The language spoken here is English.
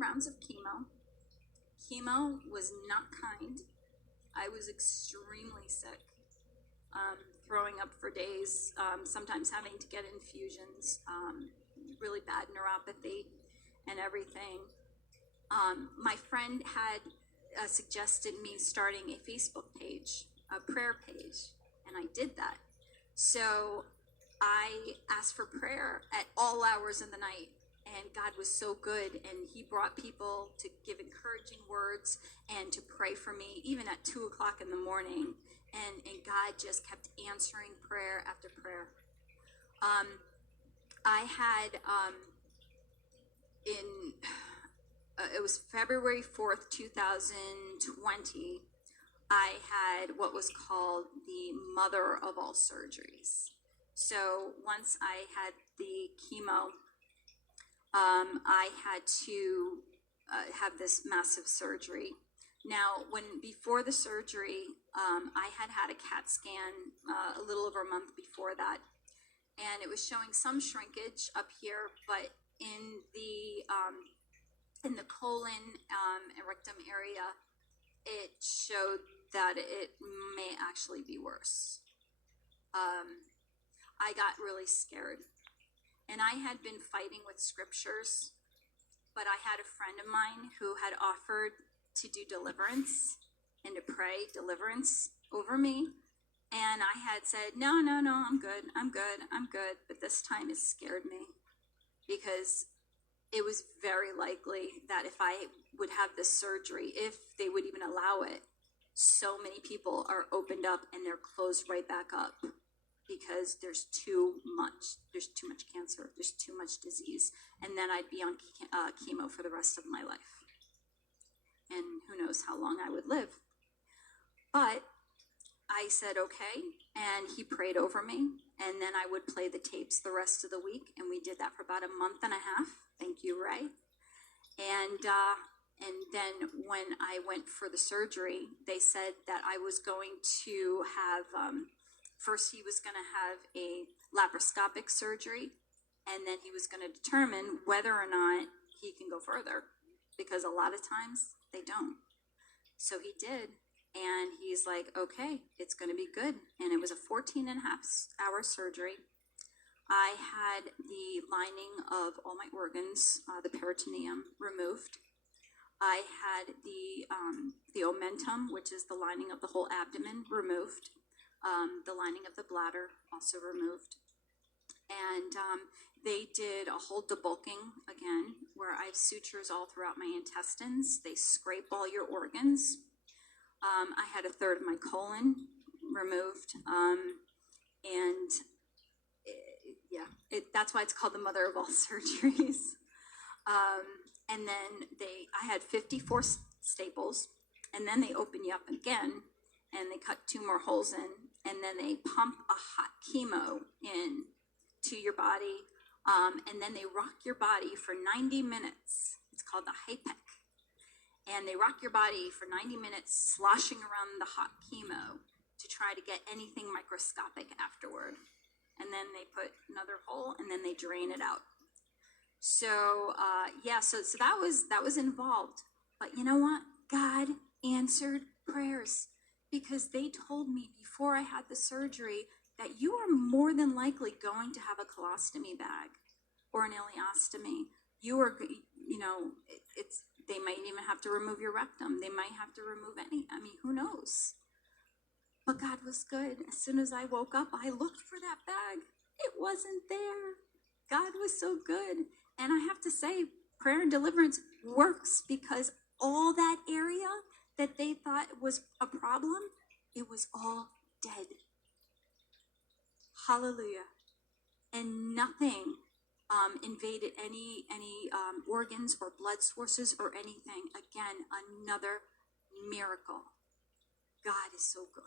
rounds of chemo. Chemo was not kind. I was extremely sick, throwing up for days, sometimes having to get infusions, really bad neuropathy and everything. My friend had suggested me starting a Facebook page, a prayer page, and I did that. So I asked for prayer at all hours of the night, and God was so good, and he brought people to give encouraging words and to pray for me, even at 2 o'clock in the morning, and God just kept answering prayer after prayer. I had, it was February 4th, 2020, I had what was called the mother of all surgeries. So once I had the chemo, I had to have this massive surgery. Now, before the surgery, I had a CAT scan a little over a month before that, and it was showing some shrinkage up here, but in the colon and rectum area, it showed that it may actually be worse. I got really scared, and I had been fighting with scriptures, but I had a friend of mine who had offered to do deliverance and to pray deliverance over me, and I had said, no, I'm good, but this time it scared me, because it was very likely that if I would have this surgery, if they would even allow it, so many people are opened up and they're closed right back up, because there's too much cancer, there's too much disease, and then I'd be on chemo for the rest of my life, and who knows how long I would live. But I said okay, and he prayed over me, and then I would play the tapes the rest of the week, and we did that for about a month and a half. Thank you, Ray. And then when I went for the surgery, they said that I was going to have, first he was going to have a laparoscopic surgery, and then he was going to determine whether or not he can go further, because a lot of times they don't. So he did, and he's like, okay, it's going to be good. And it was a 14.5-hour surgery. I had the lining of all my organs, the peritoneum, removed. I had the omentum, which is the lining of the whole abdomen, removed. The lining of the bladder also removed. And they did a whole debulking again, where I have sutures all throughout my intestines. They scrape all your organs. I had a third of my colon removed. That's why it's called the mother of all surgeries. And then I had 54 staples, and then they open you up again, and they cut 2 more holes in, and then they pump a hot chemo in to your body, and then they rock your body for 90 minutes. It's called the HIPEC. And they rock your body for 90 minutes, sloshing around the hot chemo to try to get anything microscopic afterward. And then they put another hole, and then they drain it out. So so that was involved. But you know what? God answered prayers, because they told me before I had the surgery that you are more than likely going to have a colostomy bag or an ileostomy. You are, they might even have to remove your rectum. They might have to remove who knows? But God was good. As soon as I woke up, I looked for that bag. It wasn't there. God was so good. And I have to say, prayer and deliverance works, because all that area that they thought was a problem, it was all dead. Hallelujah. And nothing invaded any organs or blood sources or anything. Again, another miracle. God is so good.